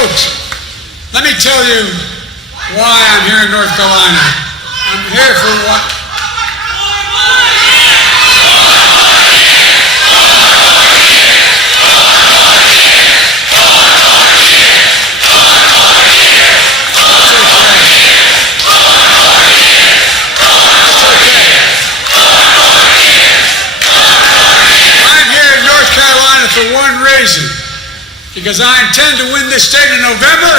Folks, let me tell you why I'm here in North Carolina. I'm here for what? For one reason, because I intend to win this state in November.